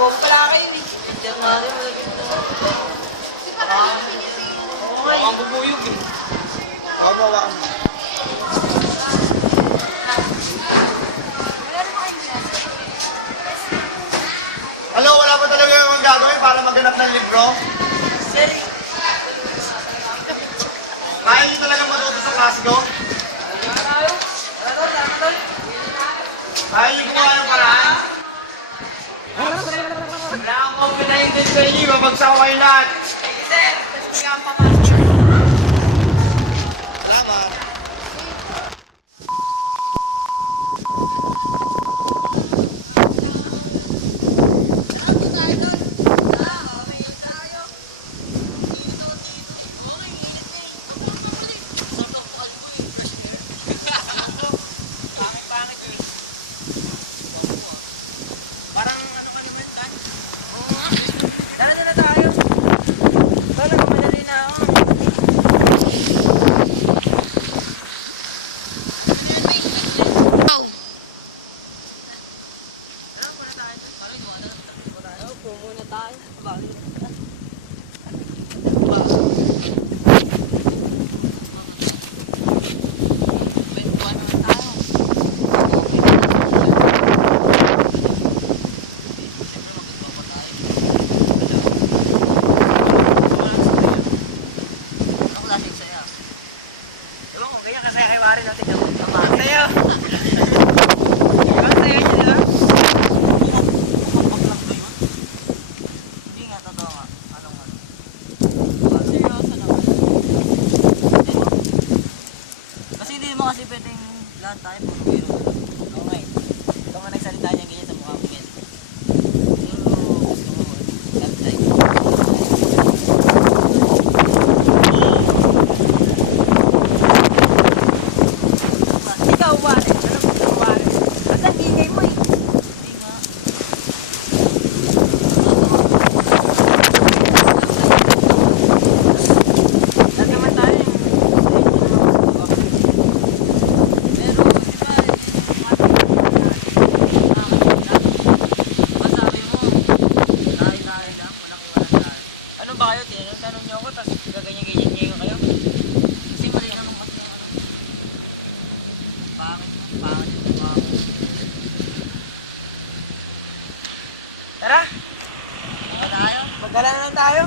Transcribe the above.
Huwag pala kayo eh. Diyan nga rin, malagay na. Oo, ang bubuyog eh. Ako bawa. Hello, wala ba talaga yung gagawin para maghanap ng libro? Sir, Kaya niyo talaga matuto sa klase ko? Kaya niyo gumawa ng paraan? Wala akong pinahintin sa inyo, mabagsak kayo lahat. sir, kasi nga ang pamasok. Salamat. Parang ano ka naman, Tan? Tara na tayo. Wala, madali na ako. Tara, muna tayo. Upo muna tayo. Sa'yo! Ibang sa'yo niya nila? Hindi nga, totoo nga. Anong ano? Seryoso naman. Kasi hindi mo kasi pwedeng lahat tayo puro biro. Oo nga eh. Ikaw nga nagsalita niya ganyan sa mukha mo yan. Pero gusto mo, love life. Ikaw, Warren. Alam mo ikaw, Warren. Ba't ang ingay mo eh? Hindi nga. Lahat naman tayo eh. Pero, di ba, masabi mo, tayo-tayo lang, walang tayo. Ano ba kayo? Tanong niyo ako, tapos gaganyan-ganyan kayo. Kasi mali naman kasi yung ano. Pangit yung mukha mo. Tara, Ano tayo? magdala na lang tayo.